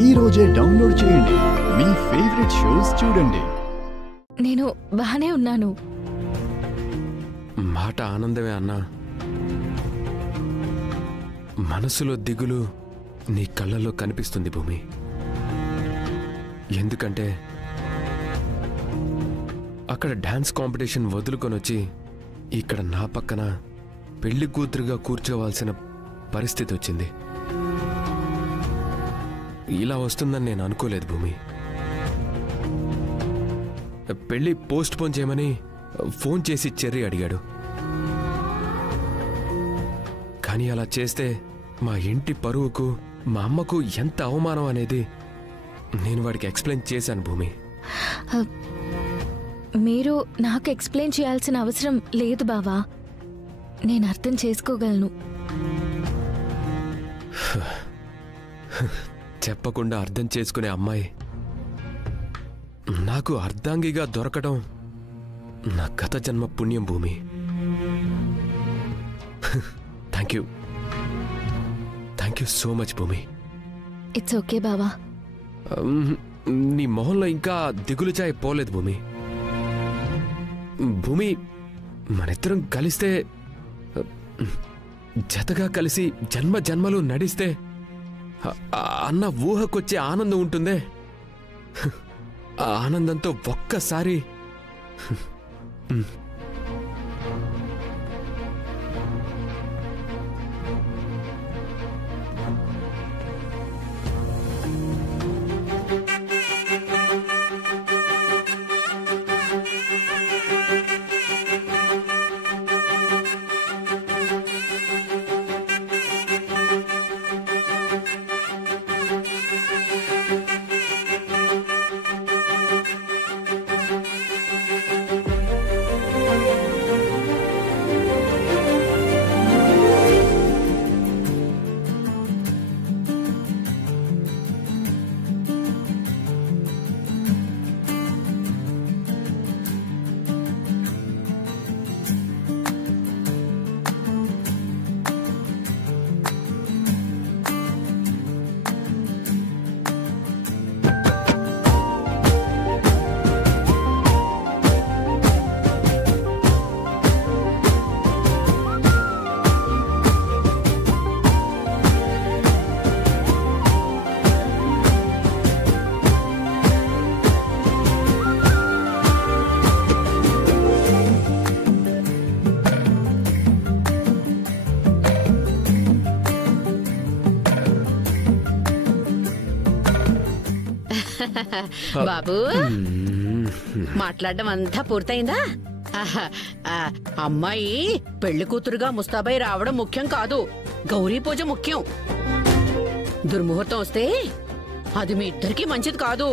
ఈ రోజే డౌన్లోడ్ చేయండి. మీ ఫేవరెట్ షోస్ చూడండి. నేను బానే ఉన్నాను. మాట ఆనందమే అన్నా, మనసులో దిగులు నీ కళ్ళల్లో కనిపిస్తుంది భూమి. ఎందుకంటే అక్కడ డాన్స్ కాంపిటీషన్ వదులుకొని వచ్చి ఇక్కడ నా పక్కన పెళ్లి కూతురుగా కూర్చోవాల్సిన పరిస్థితి వచ్చింది. ఇలా వస్తుందని నేను అనుకోలేదు భూమి. పెళ్లి పోస్ట్ పోన్ చేయమని ఫోన్ చేసి చెర్రీ అడిగాడు. కానీ అలా చేస్తే మా ఇంటి పరువుకు, మా అమ్మకు ఎంత అవమానం అనేది నేను వాడికి ఎక్స్ప్లెయిన్ చేశాను భూమి. మీరు నాకు ఎక్స్ప్లెయిన్ చేయాల్సిన అవసరం లేదు బావా. నేను అర్థం చేసుకోగలను. చెప్పకుండా అర్థం చేసుకునే అమ్మాయి నాకు అర్ధాంగిగా దొరకడం నా గత జన్మ పుణ్యం భూమి. థ్యాంక్ యూ సో మచ్ భూమి. ఇట్స్ ఓకే బావా. నీ మొహంలో ఇంకా దిగులు చాయ్ పోలేదు భూమి. భూమి, మనిద్దరం కలిస్తే, జతగా కలిసి జన్మ జన్మలు నడిస్తే అన్న ఊహకొచ్చే ఆనందం ఉంటుందే, ఆ ఆనందంతో ఒక్కసారి బాబు, మాట్లాడడం అంతా పూర్తయిందా? అమ్మాయి పెళ్లి కూతురుగా ముస్తాబై రావడం ముఖ్యం కాదు, గౌరీ పూజ ముఖ్యం. దుర్ముహూర్తం వస్తే అది మీ ఇద్దరికీ మంచిది కాదు.